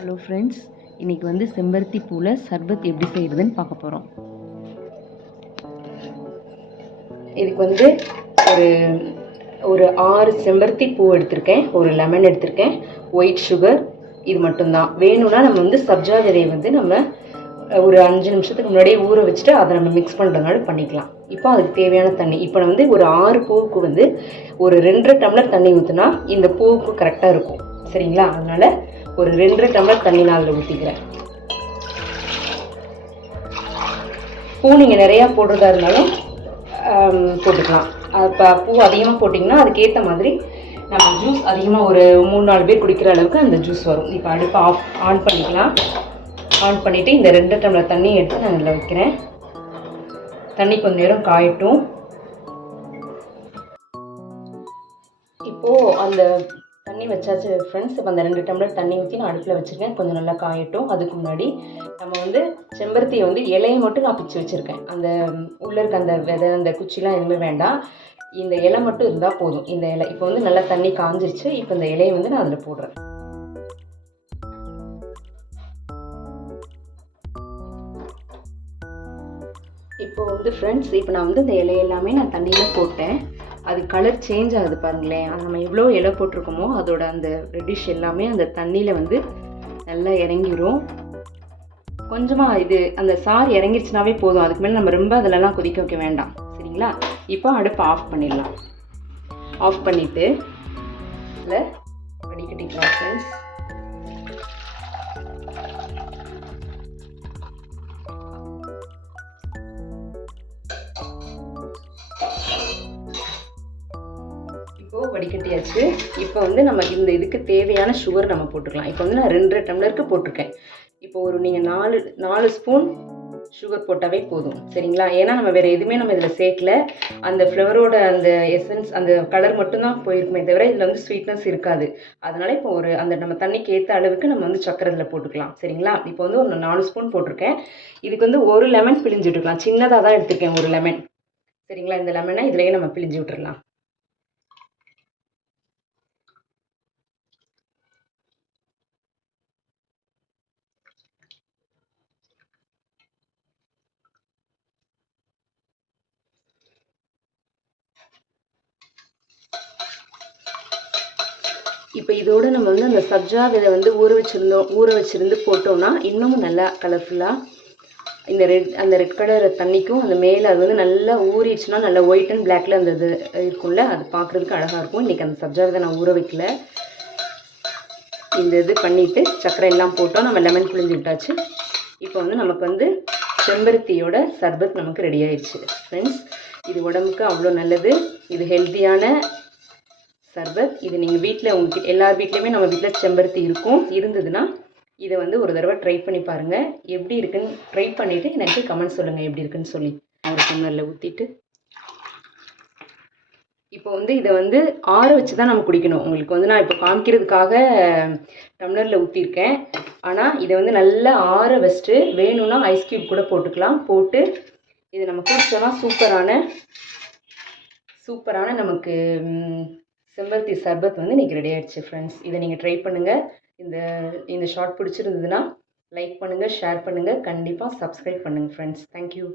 Hello friends, இன்றைக்கி வந்து செம்பருத்தி பூவில் சர்பத் எப்படி செய்கிறதுன்னு பார்க்க போகிறோம். இதுக்கு வந்து ஒரு 6 செம்பருத்தி பூ எடுத்திருக்கேன், ஒரு லெமன் எடுத்திருக்கேன், ஒயிட் சுகர், இது மட்டும்தான். வேணும்னா நம்ம வந்து சப்ஜா விதையை வந்து நம்ம ஒரு 5 நிமிஷத்துக்கு முன்னாடியே ஊற வச்சுட்டு அதை நம்ம மிக்ஸ் பண்ணுறதுனால பண்ணிக்கலாம். இப்போ அதுக்கு தேவையான தண்ணி, இப்போ நான் வந்து ஒரு 6 பூவுக்கு வந்து ஒரு 2.5 டம்ளர் தண்ணி ஊற்றினா இந்த பூவுக்கு கரெக்டாக இருக்கும். சரிங்களா? அதனால் ஒரு 2.5 டம்ளர் தண்ணி நான் அதில் ஊற்றிக்கிறேன். பூ நீங்கள் நிறையா போடுறதா இருந்தாலும் போட்டுக்கலாம். இப்போ பூ அதிகமாக போட்டிங்கன்னா அதுக்கேற்ற மாதிரி நம்ம ஜூஸ் அதிகமாக ஒரு 3-4 பேர் குடிக்கிற அளவுக்கு அந்த ஜூஸ் வரும். இப்போ அடுப்பை ஆன் பண்ணிக்கலாம். ஆன் பண்ணிவிட்டு இந்த 2 டம்ளர் தண்ணியை எடுத்து நான் இதில் வைக்கிறேன். தண்ணி கொஞ்சம் நேரம் காயட்டும். இப்போது அந்த தண்ணி வச்சாச்சு ஃப்ரெண்ட்ஸ். இப்போ அந்த 2 டம்ளர் தண்ணி ஊற்றி நான் அடுப்பில் வச்சுருக்கேன். கொஞ்சம் நல்லா காயட்டும். அதுக்கு முன்னாடி நம்ம வந்து செம்பருத்தியை வந்து இலையை மட்டும் நான் பிச்சு வச்சுருக்கேன். அந்த உள்ளே இருக்க அந்த விதை, அந்த குச்சிலாம் எதுவுமே வேண்டாம். இந்த இலை மட்டும் இருந்தால் போதும். இந்த இலை இப்போ வந்து நல்லா தண்ணி காஞ்சிருச்சு. இப்போ இந்த இலையை வந்து நான் அதில் போடுறேன். இப்போ வந்து ஃப்ரெண்ட்ஸ், இப்போ நான் வந்து இந்த இலையெல்லாமே நான் தண்ணியில் போட்டேன். அது கலர் சேஞ்ச் ஆகுது பாருங்களேன். அது நம்ம எவ்வளோ இலை போட்டிருக்கோமோ அதோட அந்த ரெட்டிஷ் எல்லாமே அந்த தண்ணியில் வந்து நல்லா இறங்கிடும். கொஞ்சமாக இது அந்த சாறு இறங்கிருச்சுனாவே போதும். அதுக்கு மேலே நம்ம ரொம்ப அதிலலாம் கொதிக்க வைக்க வேண்டாம். சரிங்களா? இப்போ அடுப்பு ஆஃப் பண்ணிடலாம். ஆஃப் பண்ணிவிட்டு அதில் வடிகட்டிக்கலாம் ஃப்ரெண்ட்ஸ். இப்போது வடிகட்டியாச்சு. இப்போ வந்து நம்ம இந்த இதுக்கு தேவையான சுகர் நம்ம போட்டுக்கலாம். இப்போ வந்து நான் 2.5 டம்ளருக்கு போட்டிருக்கேன். இப்போ ஒரு நீங்கள் 4 ஸ்பூன் சுகர் போட்டாவே போதும். சரிங்களா? ஏன்னா நம்ம வேறு எதுவுமே நம்ம இதில் சேர்க்கல. அந்த ஃப்ளவரோட அந்த எசன்ஸ், அந்த கலர் மட்டும்தான் போயிருக்குமே தவிர இதில் வந்து ஸ்வீட்னஸ் இருக்காது. அதனால் இப்போ அந்த நம்ம தண்ணிக்கு ஏற்ற அளவுக்கு நம்ம வந்து சக்கரை இதில் போட்டுக்கலாம். சரிங்களா? இப்போ வந்து ஒரு 4 ஸ்பூன் போட்டிருக்கேன். இதுக்கு வந்து ஒரு லெமன் பிழிஞ்சு விட்டுக்கலாம். சின்னதாக தான் எடுத்துருக்கேன், ஒரு லெமன். சரிங்களா? இந்த லெமனை இதிலேயே நம்ம பிழிஞ்சு விட்டுடலாம். இப்போ இதோடு நம்ம வந்து அந்த சப்ஜா விதை வந்து ஊற வச்சுருந்து போட்டோம்னா இன்னமும் நல்லா கலர்ஃபுல்லாக அந்த ரெட் கலர் தண்ணிக்கும் அந்த மேலே அது வந்து நல்லா ஊறிடுச்சுன்னா நல்லா ஒயிட் அண்ட் பிளாக்ல அந்த இது இருக்கும்ல, அது பார்க்குறதுக்கு அழகாக இருக்கும். இன்றைக்கி அந்த சப்ஜா விதை நான் ஊற வைக்கல. இந்த இது பண்ணிவிட்டு சர்க்கரை எல்லாம் போட்டோம். நம்ம லெமன் புழிஞ்சு விட்டாச்சு. இப்போ வந்து நமக்கு வந்து செம்பருத்தியோட சர்பத் நமக்கு ரெடி ஆயிடுச்சு ஃப்ரெண்ட்ஸ். இது உடம்புக்கு அவ்வளோ நல்லது. இது ஹெல்த்தியான சர்பத். இது நீங்கள் வீட்டில் உங்களுக்கு எல்லார் வீட்லேயுமே நம்ம வீட்டில் செம்பருத்தி இருந்ததுன்னா இதை வந்து ஒரு தடவை ட்ரை பண்ணி பாருங்கள். எப்படி இருக்குன்னு ட்ரை பண்ணிவிட்டு எனக்கு கமெண்ட் சொல்லுங்கள் எப்படி இருக்குன்னு சொல்லி. ஒரு டம்ளரில் ஊற்றிட்டு இப்போ வந்து இதை வந்து ஆற வச்சு தான் நம்ம குடிக்கணும். உங்களுக்கு வந்து நான் இப்போ காமிக்கிறதுக்காக டம்ளரில் ஊற்றிருக்கேன். ஆனால் இதை வந்து நல்லா ஆற வச்சுட்டு வேணும்னா ஐஸ் க்யூப் கூட போட்டுக்கலாம். போட்டு இதை நம்ம குடிச்சோன்னா சூப்பரான நமக்கு செம்பருத்தி சர்பத் வந்து இன்றைக்கி ரெடி ஆகிடுச்சு ஃப்ரெண்ட்ஸ். இதை நீங்கள் ட்ரை பண்ணுங்கள். இந்த ஷார்ட் பிடிச்சிருந்ததுன்னா லைக் பண்ணுங்கள், ஷேர் பண்ணுங்கள், கண்டிப்பாக சப்ஸ்கிரைப் பண்ணுங்கள் ஃப்ரெண்ட்ஸ். தேங்க்யூ.